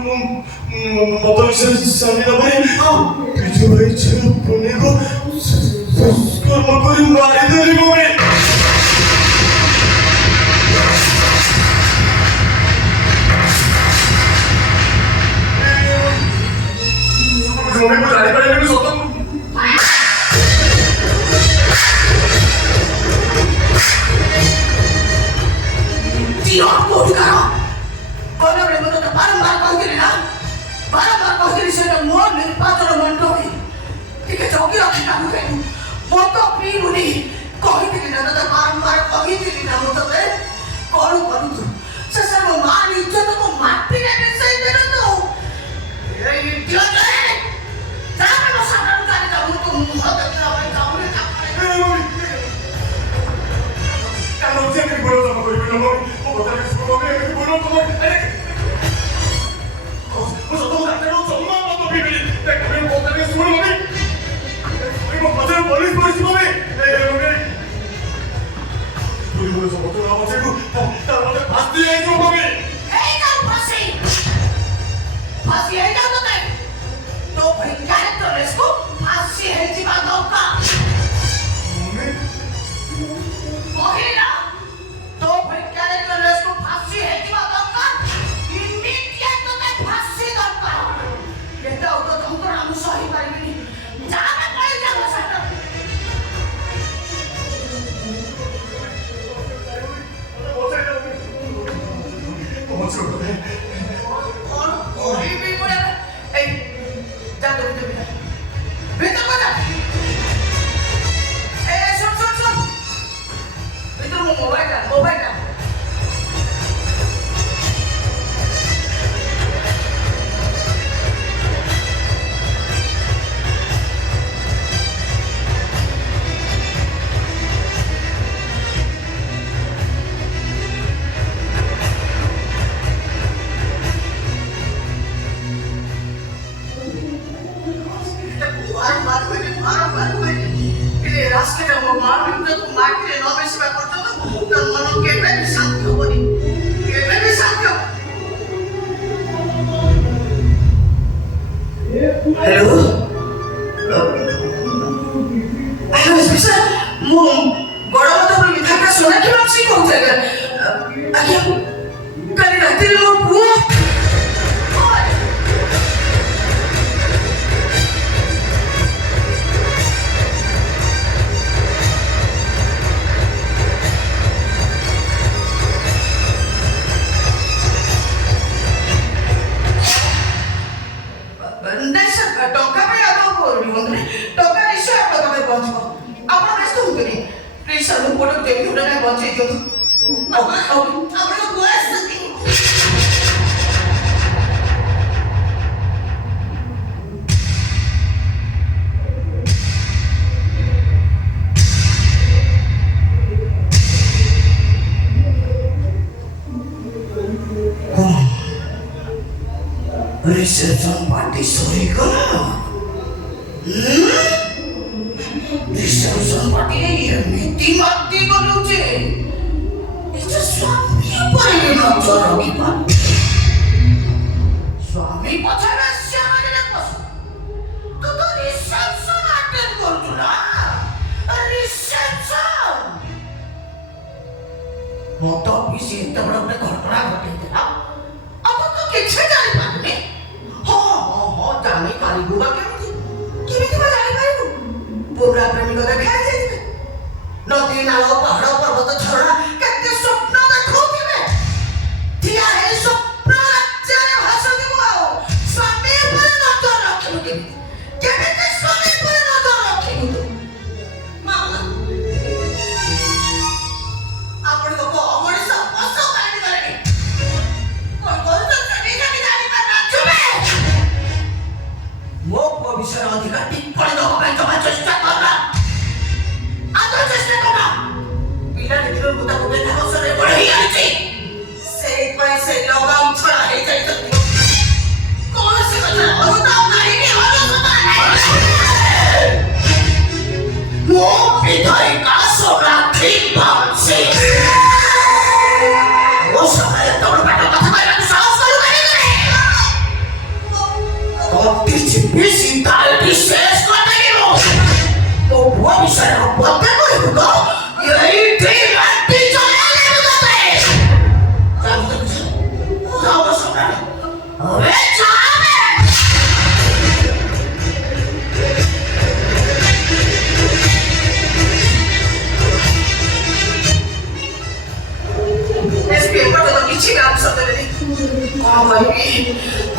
ମତ ବିଷୟରେ ଜାଣିଲା ପରେ ବିଜୁ ଭାଇ ଝିଅ ପୁନେକୁ କର୍ମ କରି ମାରିଦେଲି ମମି। ମମି ମୁଁ ଜାଣିପାରିଲିନି ସତ ବାରମ୍ବାର କହିଥିଲି ନା, ବାରମ୍ବାର କହିଥିଲି ସେଇଟା ମୋ ନିର୍ବାଚନ ମଣ୍ଡଳୀ ଟିକେ ଜଗି ରଖିବାକୁ ମତ ପିଇବୁନି କହିଥିଲି ନା ତତେ, ବାରମ୍ବାର କହିଥିଲି ନା ମୁଁ ତତେ। କଣ କରୁଛୁ ଶେଷରେ ମୋ ମା ଇଜ୍ଜତକୁ ମାଟିରେ ମିଶେଇ ଦେଲୁ ତୁ। ଏଇ ଇଡିୟଟ ତାପରେ ମୋ ସାମ୍ନାରୁ ଚାଲିଯା, ମୁଁ ତୋ ମୁହଁ ଦେଖିବା ପାଇଁ ଚାହୁଁନି। Reception party sorry kala. Reception party ये मीटिंग आती करो जे. इसे स्वामी पर ये नजर रखी पा. स्वामी पछाड़ा श्यामा ने पस. तो reception attend कर चुना. Reception. मोटा पीसी इतना बड़ा अपने घटना घटे थे ना. अब तो किसे जाने पाने? जाने काली गुबा केमिति जानी पारिबु पूरा प्रेमी को देखा जाइबे नदी नाल पहाड़ पर्वत झरना केते स्वप्न देखौथिबे थिया हे स्वप्न राज्ୟରେ भासुथिबो आओ स्वामी पर नजर रखिबु केमिति स्वामी पर नजर रखिबु तू मामा आपण को अमरी सब पसो काटी करनी कोन कोन तो कभी कभी जानी पर नाचुबे ମୋ ପୁଅ ବିଷୟରେ ଅଧିକା ଟିପ୍ପଣୀ ଦେବା ପାଇଁ ଜମା ଚେଷ୍ଟା କରନା ଆଦୌ ଚେଷ୍ଟା କରନା ପିଲାଟି ଦିନରୁ ମୁଁ ତାକୁ ବେଧା ବସରେ ବଢ଼େଇ ଆଣିଛି ସେଇଥିପାଇଁ ସେ ଲଗାମ ଛଡ଼ା ହେଇଯାଇଛନ୍ତି କୌଣସି କଥା ଅନୁତାପ ନାହିଁ ମୋ ବିଧାୟିକା ସୌରାକ୍ଷୀ ବଂଶୀ ମୋ ସମୟରେ ତୋର ପାଠ କଥା କହିବାକୁ ସାହସ କରୁ କାହିଁକି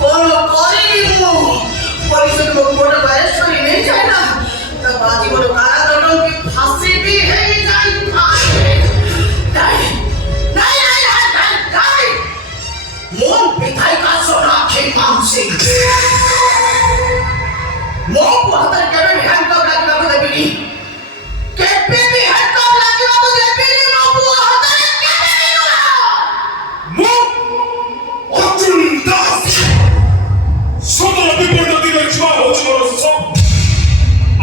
কোনো করেনি পুলিশের কোর্টে অ্যারেস্ট করে নিয়ে যায় না তা বাজি বলো কারাদণ্ড কি ফাঁসি भी হয়ে যায় তাই নাই নাই নাই নাই নাই মন বিধায়িকা সোনাক্ষী মাংসিং মন হাতের কেমন হ্যান্ডকাপ লাগিବାକୁ দেবিনি কেবে ବି হ্যান্ডকাপ লাগিବାକୁ দেবিনি ମୋ ହାତରେ କେବେ ବି ମୁଁ ଅର୍ଜୁନ ଦାସ ସଦର ବିପଦ ଦିଗରେ ଛୁଆ ହେଉଛି ମୋର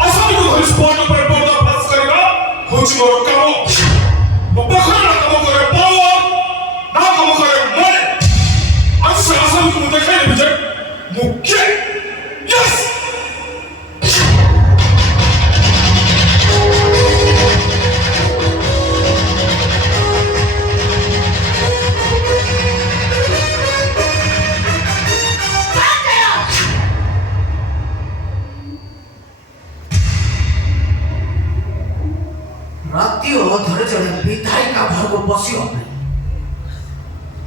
ଆସାମୀକୁ ଧରି ସ୍ପଷ୍ଟ ଉପରେ ପର୍ଦ୍ଦା ଫାସ କରିବା ହେଉଛି ମୋର କାମ ମୋ ପାଖରେ ନା କାମ କରେ ପାୱାର ନା କାମ କରେ ମନେ ଆଜି ସେ ଆସାମୀକୁ ମୁଁ ଦେଖାଇ ଦେବି ଯେ ମୁଁ କିଏ ୟେସ୍ राति अधरे जड़े विधायिका घर को बसियो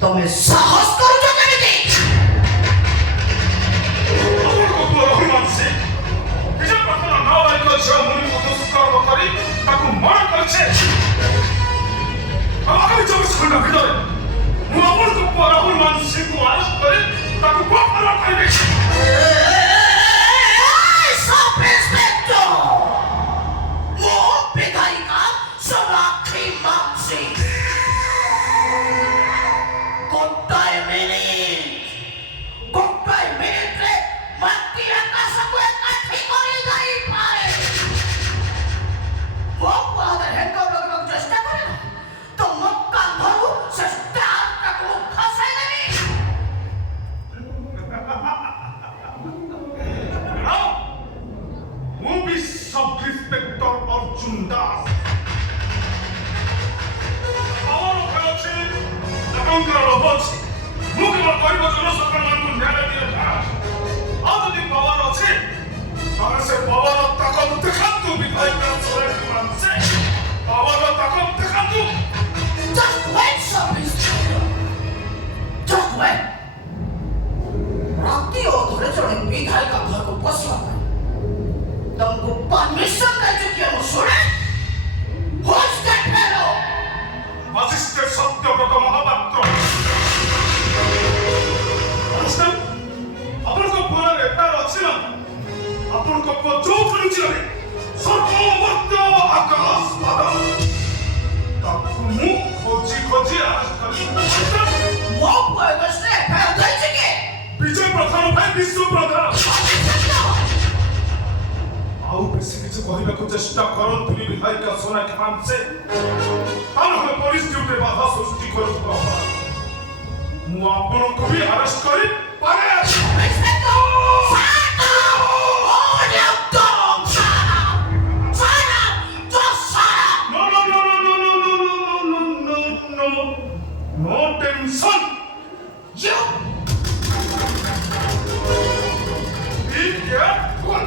तमे साहस करूछ केमिति आपण को रघुमान से निज प्रथम नाबालिक झियो मुनि को दुष्कर्म करी ताकू मरण करछे आगामी 24 घंटा भीतर मु आपण को रघुमान सिंह को अरेस्ट करे ताकू गोफाला करबे सब इंस्पेक्टर मो विधायिका सोनाक्षी मांसिंग गोटाए मिनिट रे माटी आकाश को एकाठी करी जाई पाए मो पादर हेडकप लगन चेष्टा करे ना तो मक्का धरू से स्टार को फसाई देबी ମୁଁ ବି sub inspector Arjun Das power ଉପରେ ଅଛି ଲୋକଙ୍କର ଲୋଭ ଅଛି ମୁଁ କେବଳ ଗରିବ ଜନସାଧାରଣମାନଙ୍କୁ ନ୍ୟାୟ ଦିଏ ଆଉ ଯଦି ପାୱାର ଅଛି ତାହେଲେ ସେ ପାୱାର ତାକତ ଦେଖାନ୍ତୁ ବିଧାୟକ ସୁରେଶ ମାଂସେ ପାୱାର ତାକତ ଦେଖାନ୍ତୁ Just wait, sub inspector. Just wait. राति अधरे जड़े विधायिका घर को बसवा तुमको परमिशन दे चुकी है सुने होश के फेरो मजिस्ट्रेट सत्यव्रत महापात्र अनुष्ठान अपन को पूरा रेफर अछि ना अपन को जो करूछि रे सर्वमर्त्य आकाश बादल ताकू मु खोजी अरेस्ट करी वो बस ने फेर दे चुके विजय प्रधान भाई विश्व प्रधान आउ बेसी किछु कहबाकू चेष्टा करंतु विधायिका सोनाक्षी मांसे तानहले पुलिस ड्यूटी बाधा सृष्टि करू मु आपण को भी अरेस्ट करी पारे No tension. You Be careful.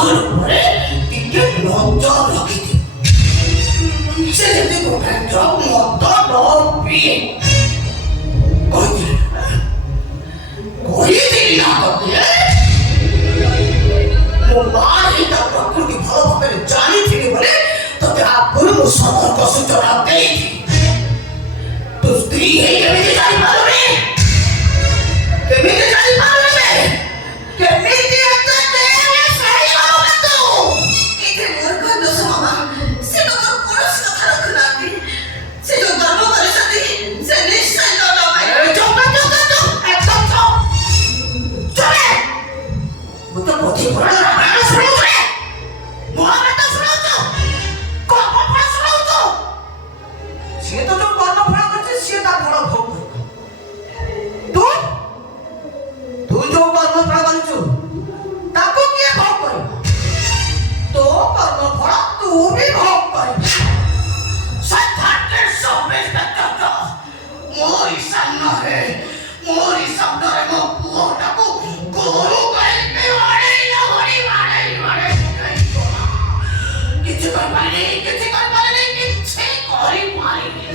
ବାହାଘର ପରେ ଟିକେ ନଜର ରଖିଥିବ। ସେ ଯେମିତି ଗୋଟେ ଡ୍ରପ୍ ମଦ ନ ପିଏ। କହିଥିଲି ନା ତତେ? ମୋ ମା ଏଇଟା ପ୍ରକୃତି ଭଲ ଭାବରେ ଜାଣିଥିଲି ବୋଲି ତତେ ଆଗରୁ ମୁଁ ସତର୍କ ସୂଚନା ଦେଇଥିଲି। ତୁ ସ୍ତ୍ରୀ ହେଇ କେମିତି ଜାଣିପାରୁନି? କେମିତି ଜାଣିପାରୁନି? କେମିତି ଏତେ ଦେହରେ ସହିଗଲୁ ତୁ? ଏତେ ମୂର୍ଖ ଦୋଷ ମାମା। ସେ ତ ମୋର କୌଣସି କଥା ରଖୁନାହାନ୍ତି। ସେ ଯୋଉ ଗର୍ବ କରିଛନ୍ତି ସେ ନିଶ୍ଚୟ ମୁଁ ତ ପୋଥି ପୁରାଣ ରାମାୟଣ ଶୁଣୁଛୁ ରେ, ମହାଭାରତ ଶୁଣୁଛୁ, କର୍ମଫଳ ଶୁଣୁଛୁ। ସିଏ ତ ଯୋଉ କର୍ମଫଳ କରିଛି ସିଏ ତା ଫଳ ଭୋଗ କରିବ। ତୁ ଯୋଉ କର୍ମଫଳ କରିଛୁ ତାକୁ କିଏ ଭୋଗ କରିବ? ତୋ କର୍ମଫଳ ତୁ ବି ଭୋଗ କରିବୁ। ମୋରି ସାମ୍ନାରେ ମୋରି ଶବ୍ଦରେ ମୋ ପୁଅଟାକୁ ଗୋରୁ କିଛି କରିପାରିନି।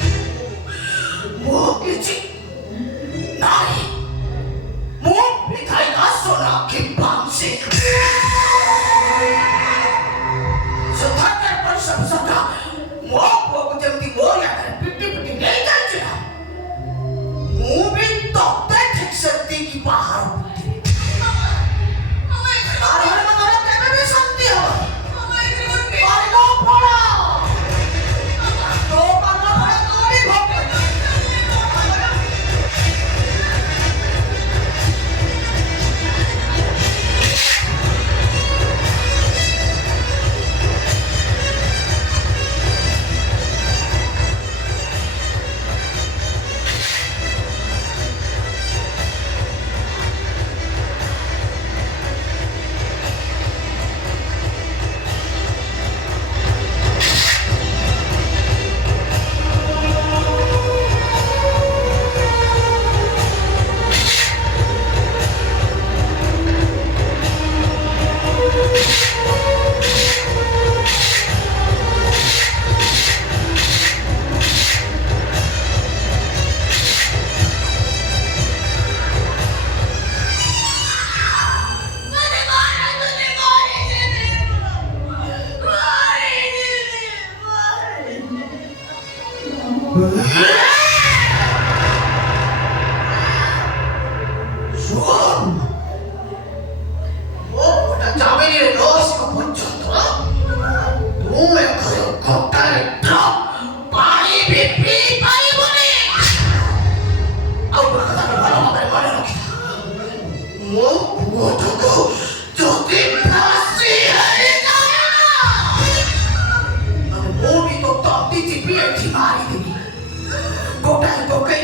ମୁଁ କିଛି ନାହିଁ। ମୁଁ ବିଧାୟିକା ସୋନାକ୍ଷୀ ବାଂଶୀ। ସୁଧାକର ପରିଷଦ ସରକାର ମୋ ପୁଅକୁ ଯେମିତି ମୋରି ଆଗରେ ପିଟି ପିଟି ନେଇଯାଇଛି ନା, ମୁଁ ବି ତତେ ଠିକ ସେତିକି ବାହାର ପିଟିବି। କେବେ ବି ଶାନ୍ତି ହବ। ଗୋଟାଏ